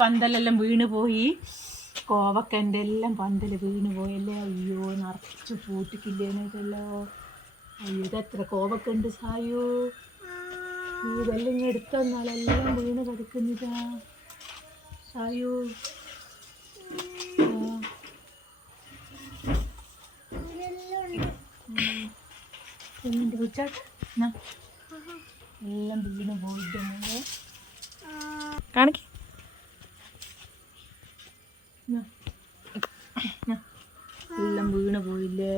പന്തലെല്ലാം വീണ് പോയി കോവക്കന്റെ എല്ലാം പന്തൽ വീണ് പോയല്ലേ അയ്യോ നിറച്ച് പൂട്ടിക്കില്ലേനല്ലോ അയ്യോ ഇതെത്ര കോവക്കുണ്ട് സായോ ഇതെല്ലാം ഇങ്ങനെ എടുത്തൊന്നാലെല്ലാം വീണ് കിടക്കുന്നതാ സായോ എല്ലാം വീണ് പോയിട്ട് പോയില്ലേ?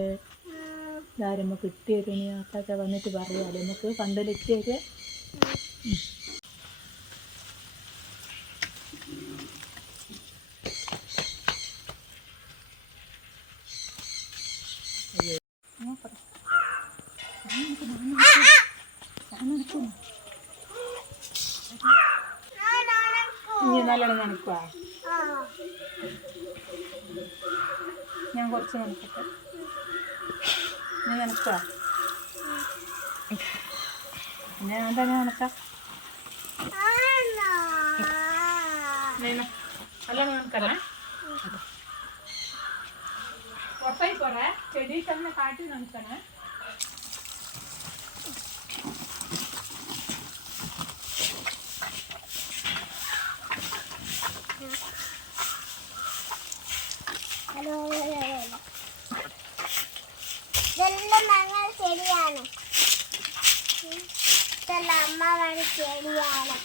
ഇതാരമ്മ കിട്ടിയൊരു ഇനി ആക്കാച്ച വന്നിട്ട് പറയാല്ലേ നമുക്ക് പന്തലെത്തിയത് ഇനി നല്ലോണം നനക്കുവാ ഞാൻ കുറച്ച് നനക്കട്ടെ ഞാൻ നനക്കുവാ പിന്നെ ഞാൻ തന്നെ നനക്കാം അല്ല നനക്കല്ലേ പുറത്തായി പോറേ ചെടി തന്നെ കാട്ടി നനക്കണേ ഇതെല്ലാം ഞങ്ങൾ ചെടിയാണ് ഇതെല്ലാം അമ്മയുടെ ചെടിയാണ്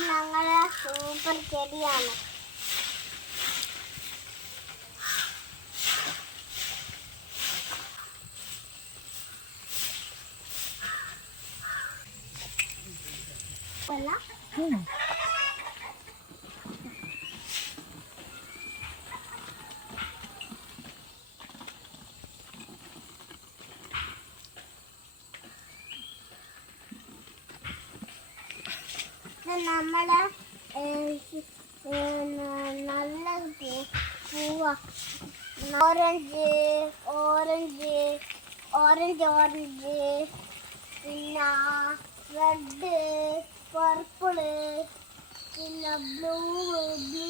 ഞങ്ങളെ സൂപ്പർ ചെടിയാണ് കൊള്ളാം ഇത് നമ്മളെ നല്ല പൂവ. Orange orange orange orange. പിന്നെ റെഡ് പർപ്പിൾ. പിന്നെ ബ്ലൂ ബ്ലൂ